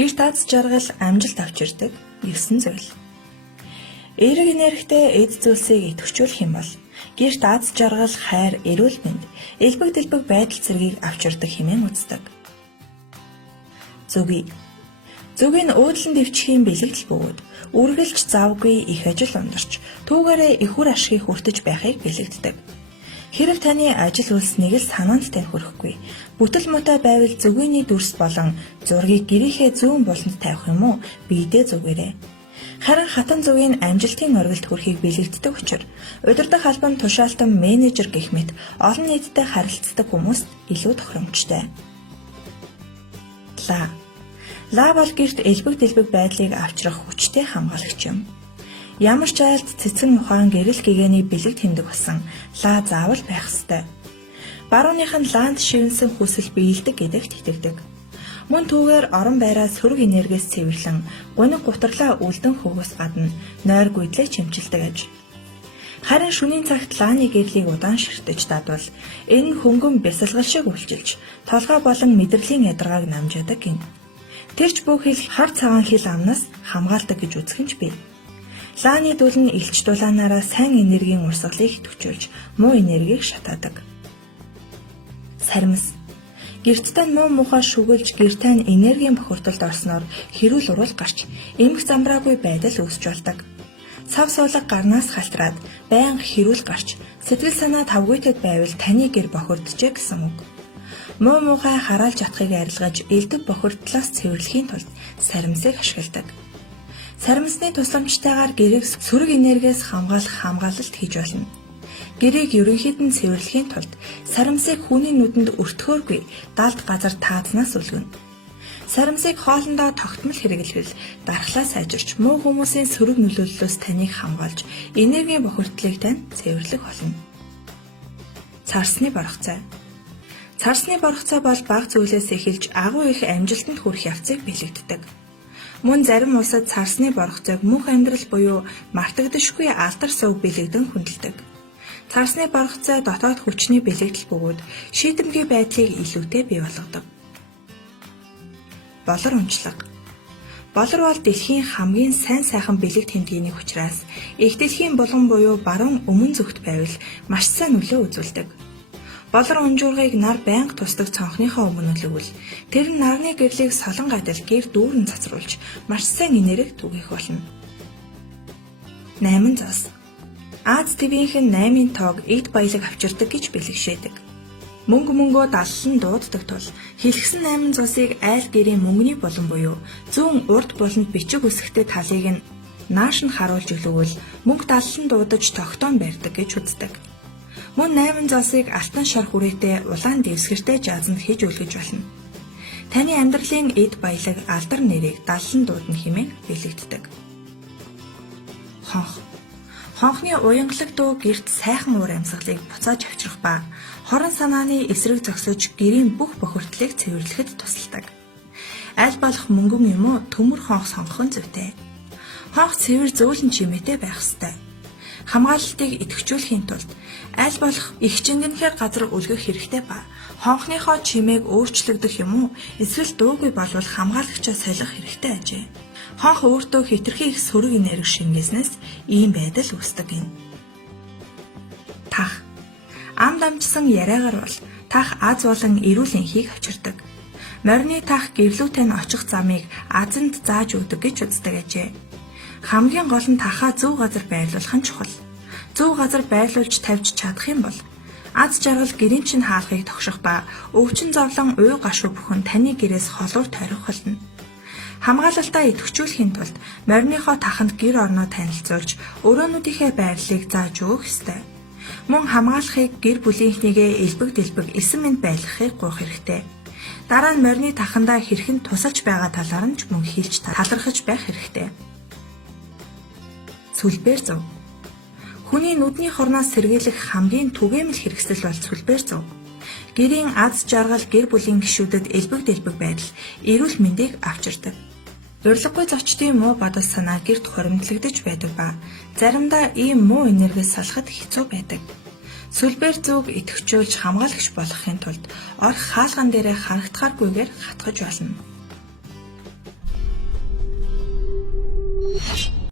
Гэрт аз жаргал амжилт авчирдаг 9 зүйл. Эерэг энергитэй эд зүйлсийг идэвхжүүлэх юм бол гэрт аз жаргал, хайр, эрүүл мэнд, элбэг дэлбэг байдал зэргийг авчирдаг хэмээн үздэг. Зүг нь уудлан дэвчихийн бэлэгдэл бөгөөд үргэлж завгүй их ажил ундарч түүгээрээ их үр ашгийг хүртэж байхыг бэлэгддэг. Хэрэг таны ажил үйлс нэг л санаанд тань хүрэхгүй бүтэл муутай байвал зүгийн дүрс болон зургийг гэрийнхээ зүүн буланд тавих юм уу биедээ зүгээрээ. Харин хатан зүгийн амжилтын оргилд хүрэхийг бэлэгддэг учраас удирдах албан тушаалтан менежер гэх мэт олон нийтэд харилцдаг хүмүүст илүү тохиромжтой. Ла бол гэрт элбэг дэлбэг байдлыг авчрах хүчтэй хамгаалагч юм. Ямар ч айлд цэцэн ухаан гэрэл гэгээний бэлэг тэмдэг болсон ла заавал байх ёстой. Барууных нь лаанд шивнсэн хүсэл биелдэг гэдэгт итгэдэг. Мөн түүгээр орон байраа сөрөг энергиэс цэвэрлэн гуниг гутарлаа үлдэн хөвгөөс гадна нойр гүйдлээ чимчилдэг аж. Харин шөнийн цагт лааны гэрлийг удаан ширтэж дадвал энэ хөнгөн бясалгал шиг үйлчилж толгой болон мэдрэлийн ядаргааг намжаадаг гин. Тэрч бүхэл хар цагаан хил амнаас хамгаалдаг гэж үзэх юм ч бий. Лааны дүл нь элч дулаанаараа сайн энергийн урсгалыг идэвхжүүлж муу энергийг шатаадаг. Саримс. Гэрттэй муу мухаа шүгэлж гэртээ энергийн бохирдолд орсноор хэрүүл урал гарч эмх замбраагүй байдал үүсч болдог. Цав суулга гарнаас халтраад байнга хэрүүл гарч сэтгэл санаа тавгүйтэд байвал таны гэр бохирджээ гэсэн үг. Муу мухай хараалж атхыг арилгаж элдв бохирдлоос цэвэрлэхийн тулд саримсыг ашигладаг. Саримсны тусламжтайгаар гэрийг сөрөг энергиэс хамгаалах хамгаалалт хийж болно. Гэрийг ерөнхийд нь цэвэрлэхийн тулд саримсыг хүний нүдэнд өртгөөргүй далд газар таазнаас үлгэнэ. Саримсыг хоолндоо тогтмол хэрэглэвэл дархлаа сайжирч муу хүмүүсийн сөрөг нөлөөллөөс таныг хамгаалж энергийн бохирдлыг тань цэвэрлэх болно. Царсны боргоцой. Царсны боргоцой бол бага зүйлээс эхэлж агуу их амжилтанд хүрэх явцыг бэлэгддэг. Мөн зарим улсад царсны боргоцойг мөнх амьдрал буюу мартагдашгүй алдар сувг бэлэгдэн хүндэлдэг. Царсны боргоцой дотоод хүчний бэлэгдэл бөгөөд шийдэмгий байдлыг илүүтэй бий болгодог. Болор унчлага. Болор бол дэлхийн хамгийн сайн сайхан бэлэг тэмдгийн нэг учраас их дэлхийн булган буюу баруун өмнө зүгт байвал маш сайн нөлөө үзүүлдэг. Болор унжуургыг нар байнга тусдаг цонхныхоо өмнө үлгэл тэр нь нарны гэрлийг солон гадал гэр дүүрэн цацруулж маш сайн энерги түгэх болно. 8 зас. Аз твийнхэн 8-ын тоог эд баялаг авчирдаг гэж бэлэгшээдэг. Мөнгөө даллан дууддаг тул хэлгсэн 8 зусыг айл гэрийн мөнгөний булан буюу зүүн урд буланд бичиг үсгтэй талыг нь нааш нь харуулж өгвөл мөнгө даллан дуудаж тогтоон барьдаг гэж үздэг. Мөн 8 зоосыг алтан шар хүрээтэй улаан дэвсгэртэй жазанд хийж үлгэж болно. Таны амьдралын эд баялаг алдар нэрийг даллан дуудна хэмээн бэлэгддэг. Хонх. Хонхны уянгалаг дуу гэрт сайхан уур амьсгалыг буцааж авчрах ба хорон санааны эсрэг зогсож гэрийн бүх бохирдлыг цэвэрлэхэд тусалдаг. Аль болох мөнгөн юм уу төмөр хонх сонгох нь зүйтэй. Хонх цэвэр зөөлөн чимээтэй байх ёстой. Хамгаалалтыг идэвхжүүлэхийн тулд аль болох их чингэнхээр газар үлгэх хэрэгтэй ба хонхныхоо чимээг өөрчлөгдөх юм уу эсвэл дуугүй болвол хамгаалагчаа солих хэрэгтэй ажээ. Хонх өөртөө хэтэрхий их сөрөг энерги шингээснээс ийм байдал үүсдэг юм. Тах. Ам дамжсан яриагаар бол тах аз болон эрүүл энхийг авчирдаг. Морины тах гэрлүүтэй нь очих замыг азанд зааж өгдөг гэж үздэг ажээ. Хамгийн гол нь тахаа зөв газар байрлуулах нь чухал. Зөв газар байрлуулж тавьж чадах юм бол аз жаргал гэрийн чинь хаалхыг тогших ба өвчин зовлон уй гашуу бүхэн таны гэрээс холуур тойрох болно. Хамгаалалтаа идэвхжүүлэхийн тулд мориныхоо таханд гэр орноо танилцуулж өрөөнүүдийнхээ байрлалыг зааж өгөх ёстой. Мөн хамгаалахыг гэр бүлийнхнийгээ элбэг дэлбэг эсэм мэнд байлгахыг гуйх хэрэгтэй. Дараа нь морины тахандаа хэрхэн тусалж байгаа талаар нь ч мөн хэлж талархаж байх хэрэгтэй. Сүлбээр зов. Хүний нүдний хорноос сэргийлэх хамгийн түгээмэл хэрэгсэл бол сүлбээр зов. Гэрийн аз жаргал гэр бүлийн гишүүдэд элбэг дэлбэг байдал эрүүл мэндийг авчирдаг. Урилгагүй зочдын муу бодол санаа гэрт хоримтлагдаж байдаг ба заримдаа ийм муу энергиэс салахад хэцүү байдаг. Сүлбээр зүг идэвхжүүлж хамгаалагч болохын тулд орх хаалган дээрээ харагдахааргүйгээр хатгаж болно.